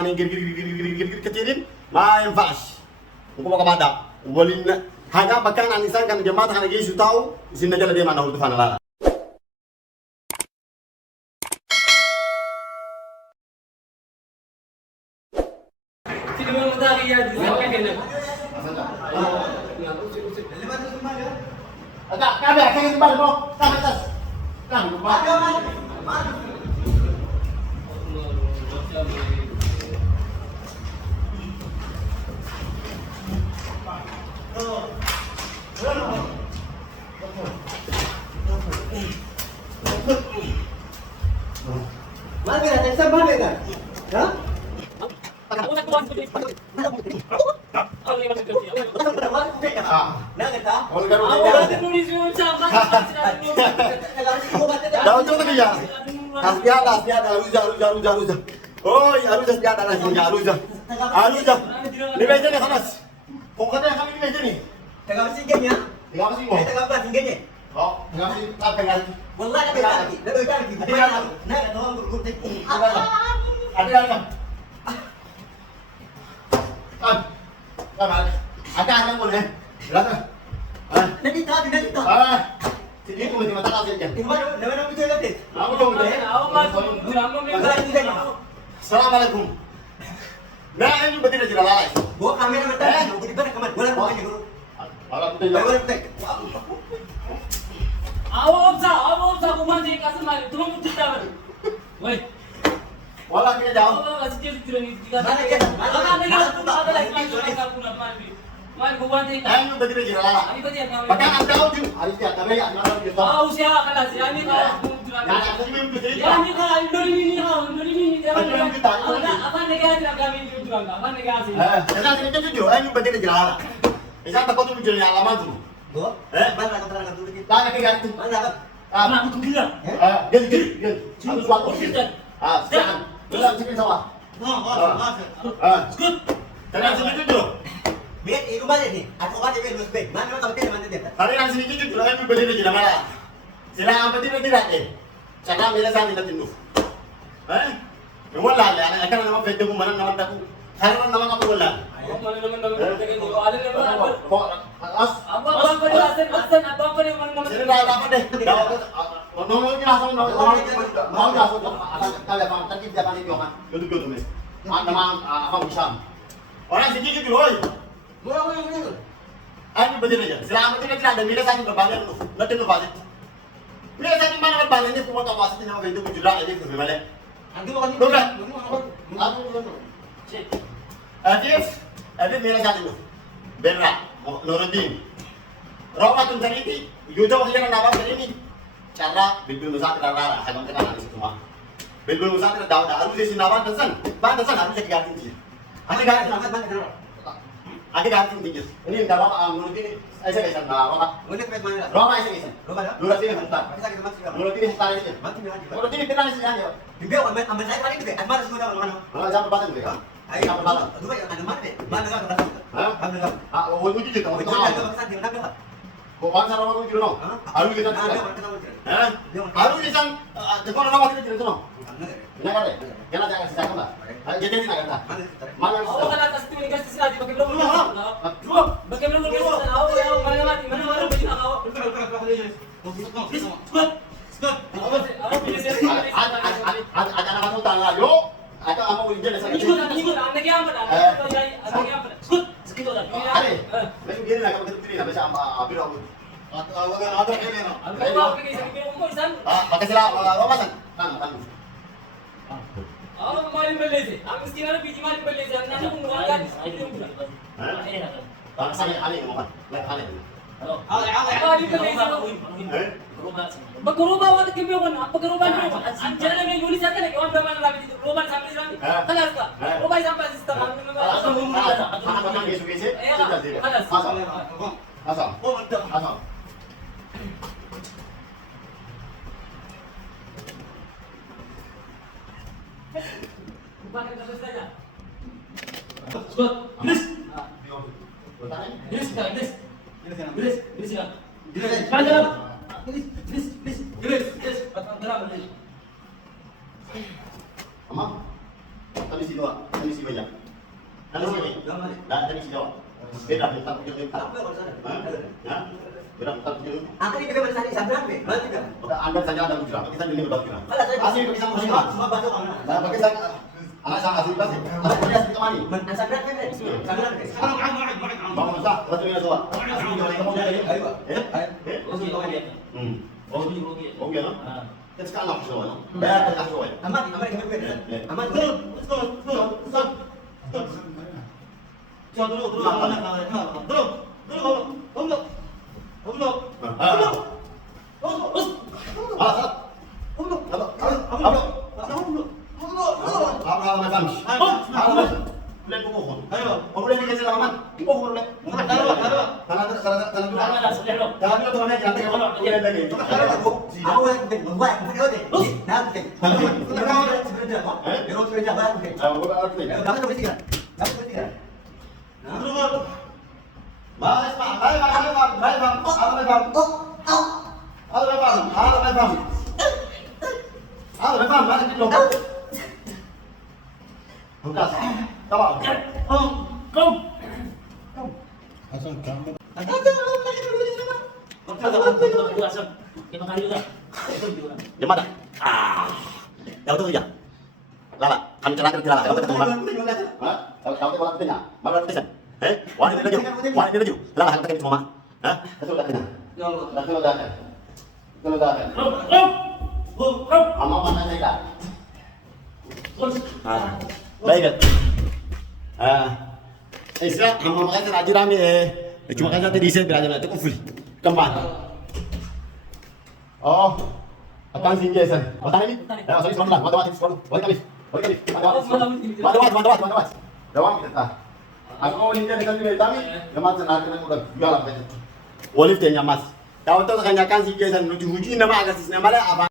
كثيرين ما ينفعش نقوم كمادا ولين حاجه بكان عن الانسان كان جماعه انا جيش تاو سن جل دي ما نقول تفانا لا Assalamualaikum. Nah, ini betina tidak lalai. Gua kamera mentah, gua di mana kemana? Gua lari bawahnya guru. Awak bukan sih kasih mari, tuh mau cerita apa? Woi, Wala kita jauh. awak kasih cerita cerita ni cerita. Mana kita? Ada lagi kalau pun apa ni? Mari bukan sih. Nah, ini betina tidak lalai. Ini betul kan? Pakai anda ujung. Harus dia kami ya mana gitu. Usia kalah sih. Ini kalau Ya, aku ini betina. ya ini kalau Indori ini apa negara tidak kami itu apa negara sih? Kita sini jujur, ini betina tidak lalai. Bisa takut tu menjadi alamat tu. Gua? Mana kau terangkan dulu kita? Lah, kaki ganti. Mana kau? Anak aku gila. Gil. Harus waktu. Siapa? Bilang sini sawah. Good. Jangan sini jujur. Biar di rumah ni. Aku kan dia belum bed. Mana kau tanya mana dia? Hari yang sini jujur, ini betina tidak lalai. Sila ang betina tidak eh. Cakap bila saya tidak tindu. Memang lalai. Anak akan nama betul mana nama tak. Hari nama kamu bola. Mana ada nama. As. Abang pada asan abang pada mana Sini dah apa deh? Nolongnya langsung mau langsung kalau bang tadi jangan itu kan. Duduk nih. Nama abang Bisam. Orang sini jujur, oi. Gua. Ini betul aja. Selama itu tidak ada mila saya berbalik tu. Nanti tu balik. Mila saya mana berbalik ni semua tahu pasti nama itu jujur aja tu berbalik. Antu bukan Bukan. Aku. Adif mila saya tu. Berra, Nuruddin. Roma tu tadi ni, Yuda dia nak apa ini? Cara bilbil musafir rara, saya mungkin ada di situ mah. Bilbil musafir dah harus di sini apa tesan? Bahan tesan harus diganti dia. Ada ganti, ada ganti tinggi. Ini kalau Nuruddin, saya kisah Roma. Boleh ke mana? Roma saya kisah. Rumah dah. Nuruddin hentar. Kita kita masuk. Nuruddin hentar ini. Mati mati. Nuruddin kita ni sini aja. Bimbel ambil saya kali tu. Asmar sudah mana? Mana jam berapa tu ya? Ayo apa bala? Dua yang ada mana deh? Mana kau dah? Hah? Ambil kau. Woi jujur kamu Kita tahu. ada pesan di mana kau? Kau sana orang jujur no. Harus kita Ada tahu. orang kita mau. Harus kita tekor nama kita jujur no. Nak ada? Jangan jangan siapa lah. Jadi ni nak kata. Mana? Awak kan atas tu ni kasih sila pakai belum. Dua. Pakai belum kasih sila. Awak mana mati mana orang begini awak. Awak pilih saya. Ada nama tu tangga yo. Atau apa boleh jadi saya. Ikut anda kaya apa? Anda kaya apa? Sekitu dah. Ada. Macam gini nak kita pilih nak macam apa aku. Atau ada ini no. Awak pakai saya umur san. Pakai sila Roma san. Tang. Awak kemarin beli sih. Aku sekarang biji kemarin beli sih. Anda pun mengangkat. Saya ada ngomong. Lain ada. Awak di beli sih. Berubah waktu kemana? Apa berubah ni? Anjana ni Yuli siapa lagi? Orang mana lagi? Berubah sampai sini. Kalas ka? Berubah sampai sistem. Mana macam besok besok? Kalas. Asal. Asal. Pakai terus saja. Squat. Bilis. Bilis ka? Bilis. Bilis. Bilis ka? Bilis. Panjang. Bilis. Patang dalam bilis. Ama. kami si Jawa, kami si banyak. Kami si banyak. Dah kami si Jawa. Beda kita kerja kita. Ya. Beda kita kerja. Angkat ini bagaimana tadi? Sabran be? Mana juga? Oke, Anda saja ada kira. Kita ini berbagi kira. Kalau saya Asli bagi sama semua. semua basok mana? Nah, bagi saya anak saya asli bagi. Anak saya asli kemana? Sabran kan? Sabran be? Bangun besar, betul ini semua. Asli kalau kamu dari. Ayo, Oh, oke, no? Kita sekarang nak semua, no? Bayar kita semua. Amat, amat kami be. Amat Betul. Aku yang membuat video deh. Nanti. Sebenarnya apa? Yang sebenarnya apa? Kamu tulis tiga. Kamu tulis tiga. Gimana? Tahu tu ya? Lala, kami cerita lala. Kamu ketemu mana? Hah? Tahu tu tanya. Mana tanya? Wanita laju. Wanita laju. Lala, kita ketemu mana? Hah? Betul tak tanya? Betul tak tanya? Betul tak tanya? Ama mana saya? Baik. Isra, ama makanya tadi rame. Cuma kan tadi saya belajar nanti kufri. Kembali. Oh, akan singgi sen. Matang ini? Ya, sorry sekolah. Matematik sekolah. Balik kami. Matematik. Dawam kita. Aku ini dia kan kami. Gamat senar kena udah jual apa itu. Wolif tanya mas. Tahu tu kan singgi sen. Huji nama agak sisnya mana apa?